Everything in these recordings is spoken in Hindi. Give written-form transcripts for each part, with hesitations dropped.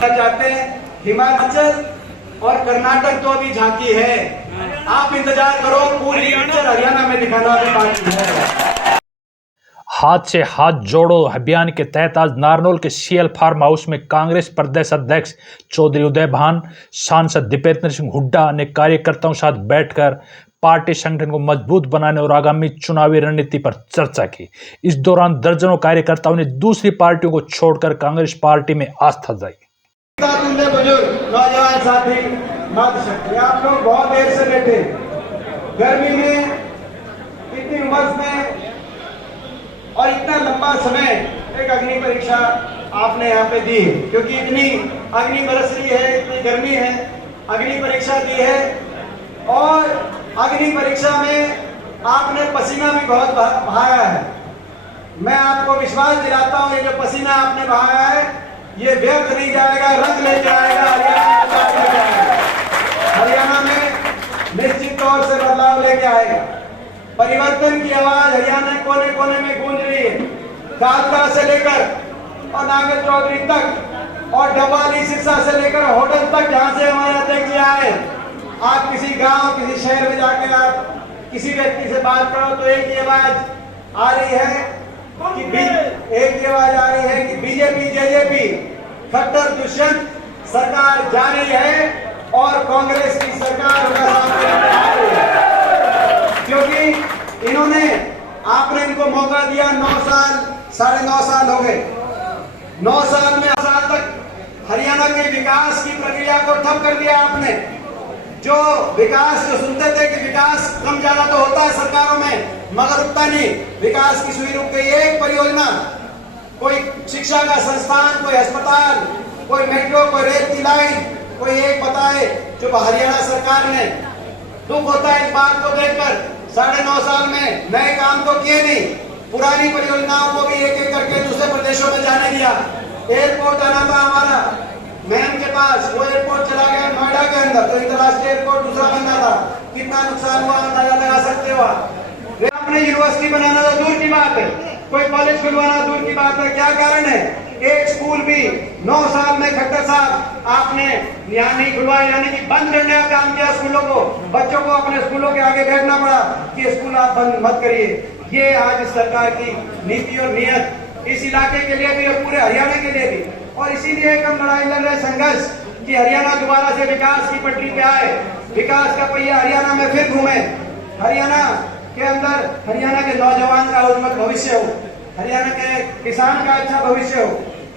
चाहते हैं हिमाचल और कर्नाटक तो अभी झांकी है, आप इंतजार करो, पूरी पिक्चर हरियाणा में दिखाना भी बाकी है। हाथ से हाथ जोड़ो अभियान के तहत आज नारनौल के सीएल फार्म हाउस में कांग्रेस प्रदेश अध्यक्ष चौधरी उदय भान, सांसद दीपेंद्र सिंह हुड्डा ने कार्यकर्ताओं के साथ बैठकर पार्टी संगठन को मजबूत बनाने और आगामी चुनावी रणनीति पर चर्चा की। इस दौरान दर्जनों कार्यकर्ताओं ने दूसरी पार्टियों को छोड़कर कांग्रेस पार्टी में आस्था जताई। बुजुर्ग नौजवान साथी मातृशक्ति, आप लोग बहुत देर से बैठे, गर्मी में, इतनी उमस में और इतना लंबा समय एक अग्नि परीक्षा आपने यहाँ पे दी है, क्योंकि इतनी अग्नि बरस रही है, इतनी गर्मी है, अग्नि परीक्षा दी है और अग्नि परीक्षा में आपने पसीना भी बहुत बहाया है। मैं आपको विश्वास दिलाता हूँ, ये जो पसीना आपने बहाया है ये व्यर्थ नहीं जाएगा, रंग ले जाएगा, हरियाणा में निश्चित तौर से बदलाव लेके आएगा। परिवर्तन की आवाज हरियाणा कोने कोने में गूंज रही है, कालका से लेकर और नागर चौधरी तक और डबाली सिरसा से लेकर होटल तक, जहां से हमारे अध्यक्ष जी आए। आप किसी गांव, किसी शहर में जाकर आप किसी व्यक्ति से बात करो तो एक ही आवाज आ रही है कि बीजेपी जेजेपी खट्टर दुष्यंत सरकार जा रही है और कांग्रेस की सरकार आ रही है, क्योंकि इन्होंने, आपने इनको मौका दिया 9 साल, 9.5 साल हो गए। 9 साल में तक हरियाणा के विकास की प्रक्रिया को ठप कर दिया आपने। जो विकास, जो सुनते थे कि विकास कम ज्यादा तो होता है सरकारों में, मगर उतना नहीं, विकास की सुई रुक गई। एक परियोजना, कोई शिक्षा का संस्थान, कोई अस्पताल, कोई मेट्रो, कोई रेल की लाइन, कोई एक बताए जो हरियाणा सरकार ने, दुख होता है इस बात को देखकर, 9.5 साल में नए काम तो किए नहीं, पुरानी परियोजनाओं को भी एक एक करके दूसरे प्रदेशों में जाने दिया। एयरपोर्ट आना था हमारा मैम के पास, वो एयरपोर्ट चला गया नोएडा के अंदर, तो इंटरनेशनल एयरपोर्ट दूसरा बनना था। कितना नुकसान हुआ अंदाजा लगा सकते हो आप। आपने यूनिवर्सिटी बनाना तो दूर की बात है, कोई कॉलेज खुलवाना दूर की बात है। क्या कारण है? एक स्कूल भी 9 साल में खट्टर साहब आपने यहाँ नहीं खुलवाया, यानी कि बंद करने का काम किया स्कूलों को। बच्चों को अपने स्कूलों के आगे बैठना पड़ा कि स्कूल आप बंद मत करिए। ये आज इस सरकार की नीति और नीयत इस इलाके के लिए भी और पूरे हरियाणा के लिए भी, और इसीलिए एक हम लड़ाई लड़ रहे, संघर्ष, कि हरियाणा दोबारा से विकास की पटरी पे आए, विकास का पहिया हरियाणा में फिर घूमे, हरियाणा के अंदर हरियाणा के नौजवान का उज्जवल भविष्य हो, हरियाणा के किसान का अच्छा भविष्य हो,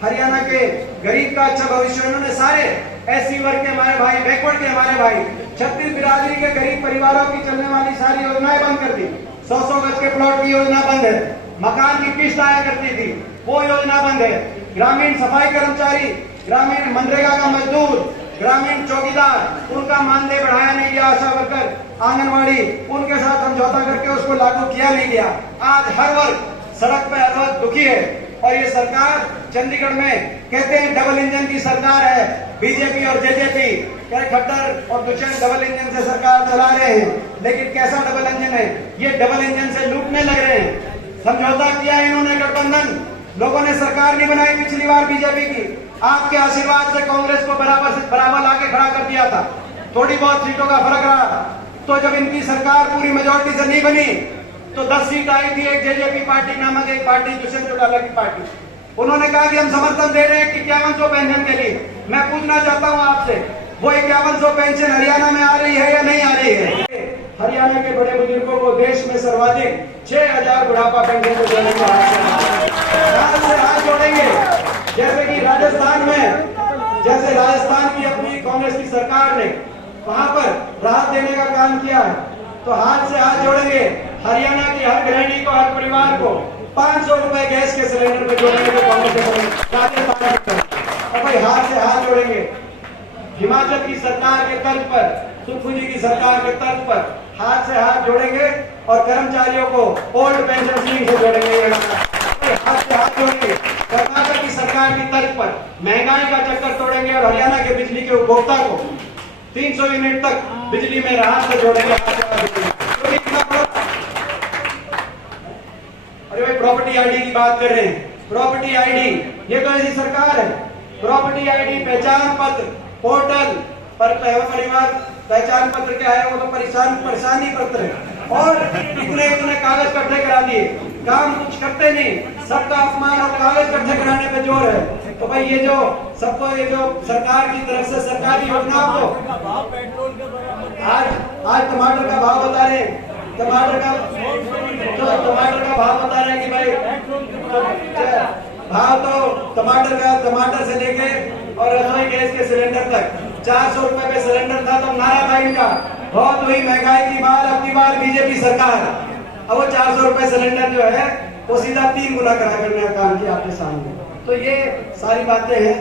हरियाणा के गरीब का अच्छा भविष्य। उन्होंने सारे एससी वर्ग के हमारे भाई, बैकवर्ड के हमारे भाई, छत्तीस बिरादरी के गरीब परिवारों की चलने वाली सारी योजनाएं बंद कर दी। 100 गज के प्लॉट की योजना बंद है, मकान की किस्त आया करती थी वो योजना बंद है, ग्रामीण सफाई कर्मचारी, ग्रामीण मनरेगा का मजदूर, ग्रामीण चौकीदार, उनका मानदेय बढ़ाया नहीं गया, आशा वर्कर, आंगनवाड़ी, उनके साथ समझौता करके उसको लागू किया नहीं गया। आज हर वर्ग सड़क पे हर वर्ग दुखी है और ये सरकार चंडीगढ़ में कहते हैं डबल इंजन की सरकार है, बीजेपी और जेजेपी, खट्टर और दुष्यंत डबल इंजन से सरकार चला रहे हैं। लेकिन कैसा डबल इंजन है? ये डबल इंजन से लूटने लग रहे हैं। समझौता किया इन्होंने, गठबंधन, लोगों ने सरकार नहीं बनाई पिछली बार बीजेपी की, आपके आशीर्वाद से कांग्रेस को बराबर लाके खड़ा कर दिया था, थोड़ी बहुत सीटों का फर्क रहा। तो जब इनकी सरकार पूरी मेजोरिटी से नहीं बनी तो 10 सीट आई थी एक जेजेपी पार्टी नामक एक पार्टी, दुष्यंत चौटाला की पार्टी। उन्होंने कहा कि हम समर्थन दे रहे हैं 5100 पेंशन के लिए। मैं पूछना चाहता हूं आपसे, वो 5100 पेंशन हरियाणा में आ रही है या नहीं आ रही है? हरियाणा के बड़े बुजुर्गों को देश में सर्वाधिक 6000 बुढ़ापा पेंशन को देने का हाथ से हाथ जोड़ेंगे। जैसे कि राजस्थान में, जैसे राजस्थान की अपनी कांग्रेस की सरकार ने वहां पर राहत देने का काम किया है, तो हाथ से हाथ जोड़ेंगे। हरियाणा की हर गृहिणी को, हर परिवार को 500 रुपए गैस के सिलेंडर पे जोड़ेंगे राजस्थान, और भाई हाथ से हाथ जोड़ेंगे। हिमाचल की सरकार के तर्ज पर, सुखू जी की सरकार के तर्ज पर हाथ से हाथ जोड़ेंगे और कर्मचारियों को ओल्ड पेंशन स्कीम से जोड़ेंगे, हाथ से हाथ जोड़ेंगे। कर्नाटक की सरकार की तर्ज पर महंगाई का चक्कर तोड़ेंगे और हरियाणा के बिजली के उपभोक्ता को 300 यूनिट तक बिजली में राहत से जोड़ेंगे। अरे भाई प्रॉपर्टी आईडी की बात कर रहे हैं, प्रॉपर्टी आईडी, ये तो ऐसी सरकार है प्रॉपर्टी आईडी, पहचान पत्र, पोर्टल पर परिवार पहचान पत्र क्या है, वो तो परेशानी पत्र है। और इतने इतने कागज इकट्ठे करा दिए, काम कुछ करते नहीं, सबका अपमान और कागज इकट्ठे कराने पे जोर है। तो भाई ये जो सबको, ये जो सरकार की तरफ से सरकारी योजनाओं को, आज टमाटर का भाव बता रहे हैं, टमाटर का भाव बता रहे हैं कि भाई भाव तो टमाटर से लेके और रसोई गैस के सिलेंडर तक 400 रुपए पे सिलेंडर था। तो नारा था इनका, बहुत हुई महंगाई की बात, अब की बार बीजेपी सरकार। अब वो 400 रुपए सिलेंडर जो है वो सीधा 3 गुना करा करने का काम किया आपके सामने। तो ये सारी बातें हैं।